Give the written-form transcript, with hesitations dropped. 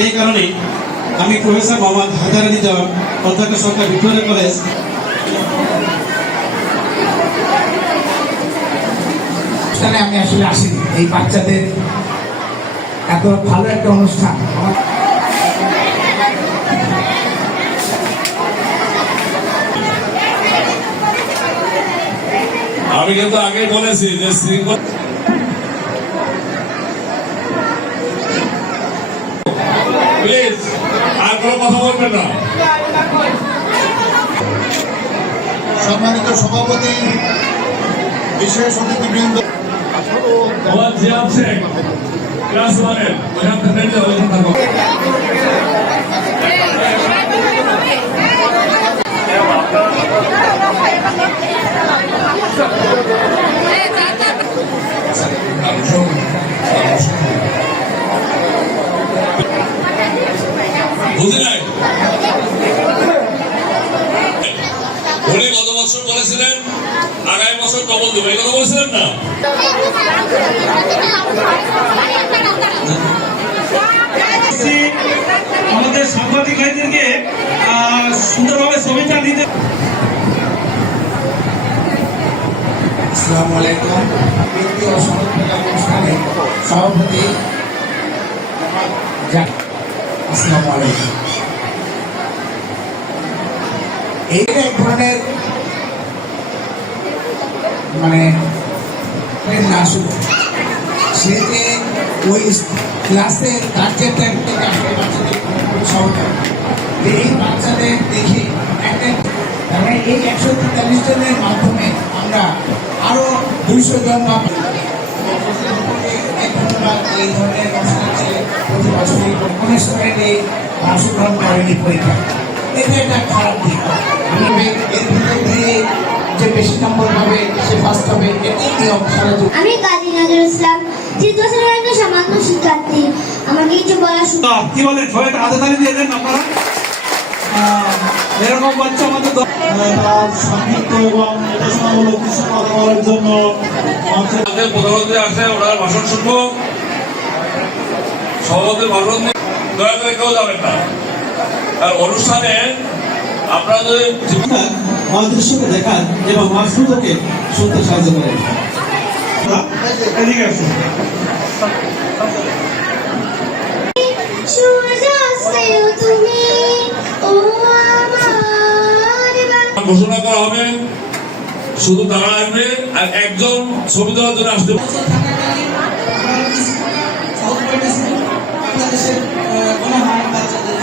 এই কারণে আমি প্রফেসর মোহাম্মদ হায়দার আলী জওয়ান, অধ্যক্ষ সরকার ভিক্টোরিয়া কলেজ, আমি আসলে আসিনি। এই বাচ্চাদের এত ভালো একটা অনুষ্ঠান আমি কিন্তু আগে বলেছি যে শৃঙ্খলা প্লিজ আর কোনো কথা বলবেন না। সম্মানিত সভাপতি, বিশেষ অতিথিবৃন্দ, জিয়াদ শেখ ক্লাস 1 এর ওইখান থেকে থাকবো। বুঝি নাই উনি গত বছর বলেছিলেন আগামী বছর ডবল দেবো, এই কথা বলেছিলেন না? আমাদের সাংবাদিক ভাইদেরকে সুন্দরভাবে ছবিটা দিতে। আসসালামু আলাইকুম। দ্বিতীয় সংরক্ষণ অনুষ্ঠানে সভাপতি আসসালামু আলাইকুম। এই এক ধরনের মানে না শুধু সে যে ওই ক্লাসের গার্জেনদের এই বাচ্চাদের দেখে একটা মানে এই 143 জনের মাধ্যমে আমরা আরো 200 জন বা এই ধরনের প্রতি বছরই কোনো স্টুডেন্টে অংশগ্রহণ করেনি পরীক্ষা। এটা একটা খারাপ দিক। এর ভিতর দিয়ে যে বেশি নম্বর পাবে সে ফার্স্ট হবে, এটাই নিয়ম সারা। আমি কাজী নজরুল ইসলাম, তৃতীয় শ্রেণীর একটা সামান্য শিক্ষার্থী। আমাকে কিছু বলার কি বলেন? সবাই হাতে তালি দিয়ে দেন আপনারা। এরকম বাচ্চা আমাদের তার সংক্ষিপ্ত এবং নির্দেশনামূলক কিছু কথা বলার জন্য প্রধানমন্ত্রী আসে, ওনার ভাষণ শুনবো। সভাপতির ভাষণ দয়া করে কেউ যাবেন না। আর অনুষ্ঠানে আপনারা যদি দৃশ্যকে দেখান এবং মাসুদকে শুনতে সাহায্য করেন। এদিকে আসুন। ঘোষণা করা হবে, শুধু তারা আসবে আর একজন ছবি দেওয়ার জন্য আসতে। বাংলাদেশের গণহার বাচ্চাদের